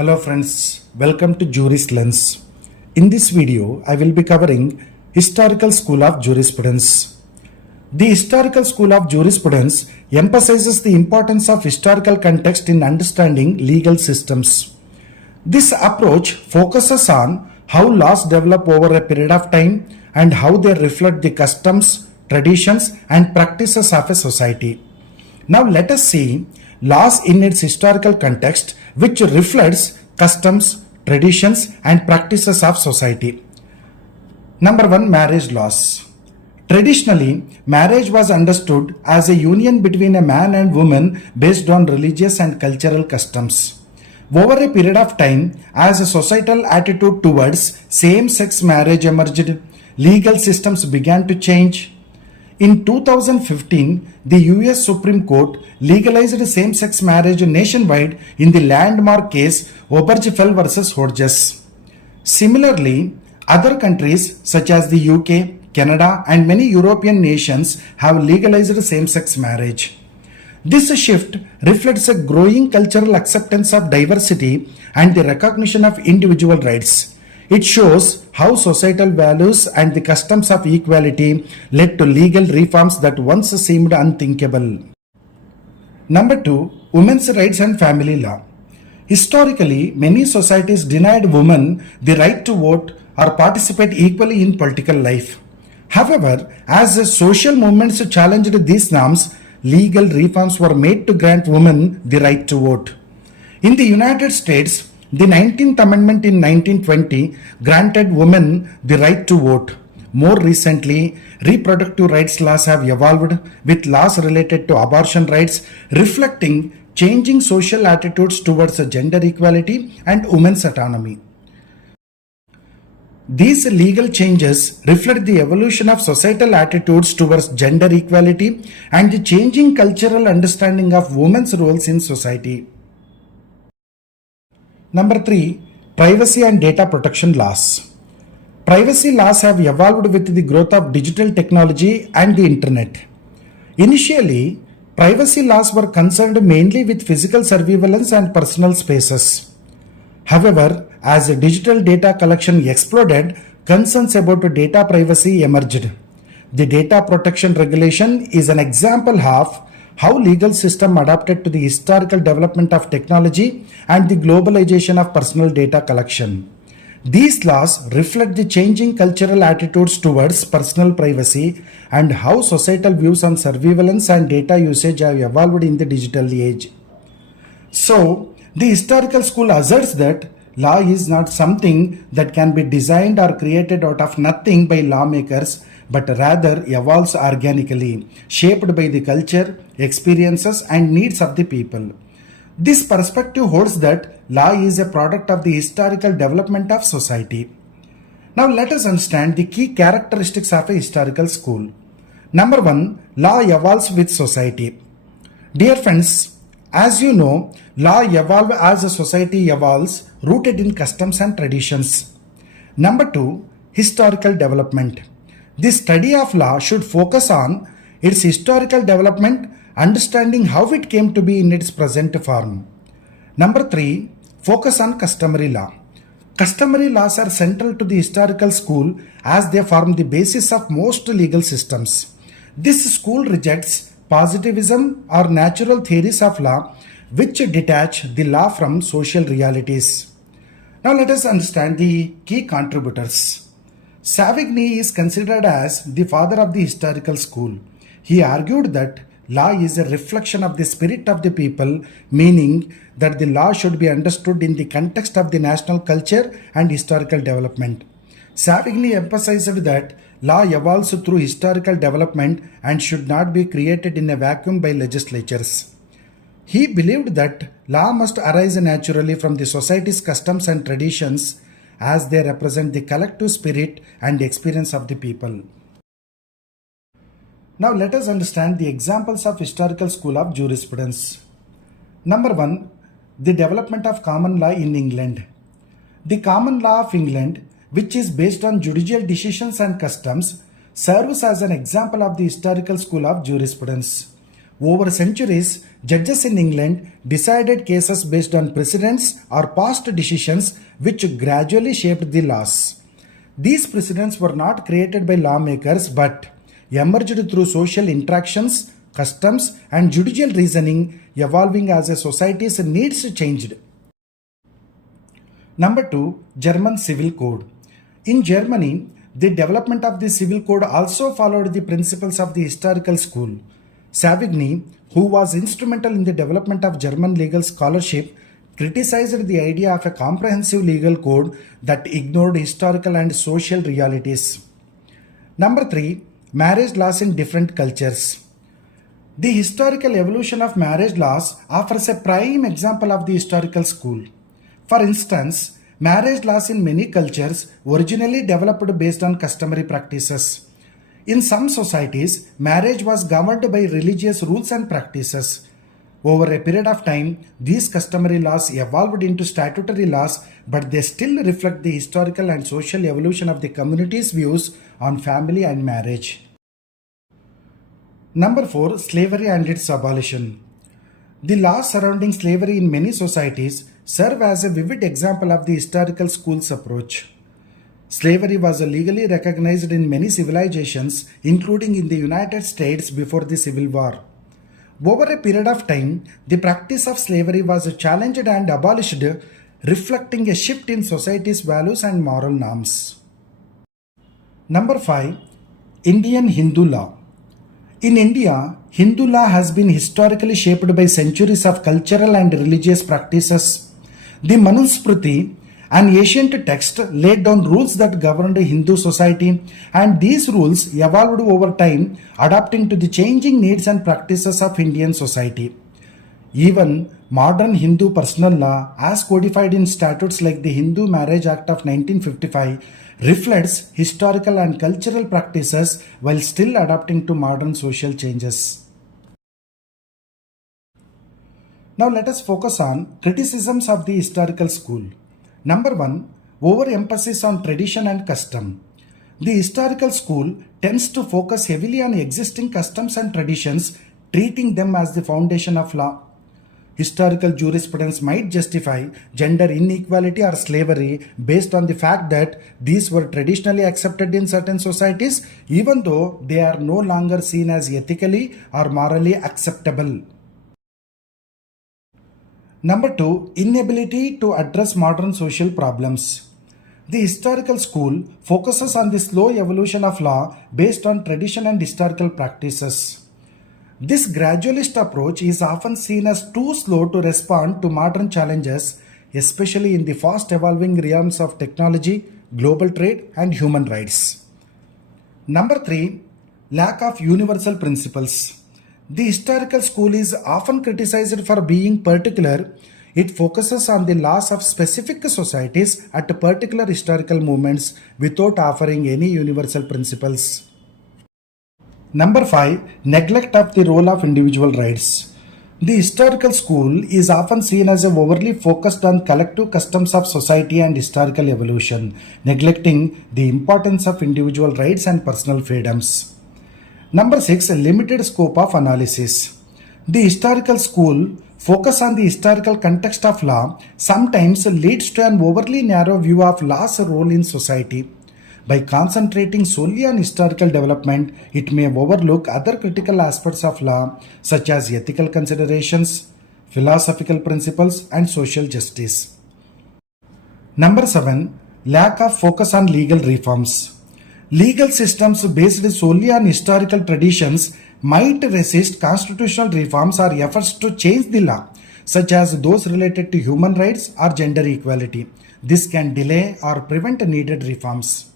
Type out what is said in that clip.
Hello friends, welcome to Juris Lens. In this video, I will be covering Historical School of Jurisprudence. The Historical School of Jurisprudence emphasizes the importance of historical context in understanding legal systems. This approach focuses on how laws develop over a period of time and how they reflect the customs, traditions, and practices of a society. Now let us see laws in its historical context, which reflects customs, traditions, and practices of society. Number 1, marriage laws. Traditionally, marriage was understood as a union between a man and woman based on religious and cultural customs. Over a period of time, as a societal attitude towards same-sex marriage emerged, legal systems began to change. In 2015, the US Supreme Court legalized same-sex marriage nationwide in the landmark case Obergefell vs. Hodges. Similarly, other countries such as the UK, Canada, and many European nations have legalized same-sex marriage. This shift reflects a growing cultural acceptance of diversity and the recognition of individual rights. It shows how societal values and the customs of equality led to legal reforms that once seemed unthinkable. Number 2, women's rights and family law. Historically, many societies denied women the right to vote or participate equally in political life. However, as social movements challenged these norms, legal reforms were made to grant women the right to vote. In the United States, the 19th Amendment in 1920 granted women the right to vote. More recently, reproductive rights laws have evolved, with laws related to abortion rights reflecting changing social attitudes towards gender equality and women's autonomy. These legal changes reflect the evolution of societal attitudes towards gender equality and the changing cultural understanding of women's roles in society. Number 3, privacy and data protection laws. Privacy laws have evolved with the growth of digital technology and the internet. Initially, privacy laws were concerned mainly with physical surveillance and personal spaces. However, as digital data collection exploded, concerns about data privacy emerged. The data protection regulation is an example of how legal system adapted to the historical development of technology and the globalization of personal data collection. These laws reflect the changing cultural attitudes towards personal privacy and how societal views on surveillance and data usage have evolved in the digital age. So, the historical school asserts that law is not something that can be designed or created out of nothing by lawmakers, but rather evolves organically, shaped by the culture, experiences, and needs of the people. This perspective holds that law is a product of the historical development of society. Now let us understand the key characteristics of a historical school. Number 1, law evolves with society. Dear friends, as you know, law evolves as a society evolves, rooted in customs and traditions. Number 2, historical development. The study of law should focus on its historical development, understanding how it came to be in its present form. Number 3, focus on customary law. Customary laws are central to the historical school as they form the basis of most legal systems. This school rejects positivism or natural theories of law which detach the law from social realities. Now let us understand the key contributors. Savigny is considered as the father of the historical school. He argued that law is a reflection of the spirit of the people, meaning that the law should be understood in the context of the national culture and historical development. Savigny emphasized that law evolves through historical development and should not be created in a vacuum by legislatures. He believed that law must arise naturally from the society's customs and traditions as they represent the collective spirit and experience of the people. Now let us understand the examples of historical school of jurisprudence. Number 1, the development of common law in England. The common law of England, which is based on judicial decisions and customs, serves as an example of the historical school of jurisprudence. Over centuries, judges in England decided cases based on precedents or past decisions which gradually shaped the laws. These precedents were not created by lawmakers but emerged through social interactions, customs, and judicial reasoning evolving as a society's needs changed. Number 2, German Civil Code. In Germany, the development of the civil code also followed the principles of the historical school. Savigny, who was instrumental in the development of German legal scholarship, criticized the idea of a comprehensive legal code that ignored historical and social realities. Number 3, marriage laws in different cultures. The historical evolution of marriage laws offers a prime example of the historical school. For instance, marriage laws in many cultures originally developed based on customary practices. In some societies, marriage was governed by religious rules and practices. Over a period of time, these customary laws evolved into statutory laws, but they still reflect the historical and social evolution of the community's views on family and marriage. Number 4, slavery and its abolition. The laws surrounding slavery in many societies serve as a vivid example of the historical school's approach. Slavery was legally recognized in many civilizations, including in the United States before the Civil War. Over a period of time, the practice of slavery was challenged and abolished, reflecting a shift in society's values and moral norms. Number 5, Indian Hindu law. In India, Hindu law has been historically shaped by centuries of cultural and religious practices. The Manusmriti, an ancient text, laid down rules that governed Hindu society, and these rules evolved over time, adapting to the changing needs and practices of Indian society. Even modern Hindu personal law, as codified in statutes like the Hindu Marriage Act of 1955, reflects historical and cultural practices while still adapting to modern social changes. Now let us focus on criticisms of the historical school. Number 1, overemphasis on tradition and custom. The historical school tends to focus heavily on existing customs and traditions, treating them as the foundation of law. Historical jurisprudence might justify gender inequality or slavery based on the fact that these were traditionally accepted in certain societies, even though they are no longer seen as ethically or morally acceptable. Number 2, inability to address modern social problems. The historical school focuses on the slow evolution of law based on tradition and historical practices. This gradualist approach is often seen as too slow to respond to modern challenges, especially in the fast evolving realms of technology, global trade, and human rights. Number 3, lack of universal principles. The historical school is often criticized for being particular. It focuses on the laws of specific societies at particular historical moments without offering any universal principles. Number 5, neglect of the role of individual rights. The historical school is often seen as overly focused on collective customs of society and historical evolution, neglecting the importance of individual rights and personal freedoms. Number 6, limited scope of analysis. The historical school focus on the historical context of law sometimes leads to an overly narrow view of law's role in society. By concentrating solely on historical development, it may overlook other critical aspects of law such as ethical considerations, philosophical principles, and social justice. Number 7, lack of focus on legal reforms. Legal systems based solely on historical traditions might resist constitutional reforms or efforts to change the law, such as those related to human rights or gender equality. This can delay or prevent needed reforms.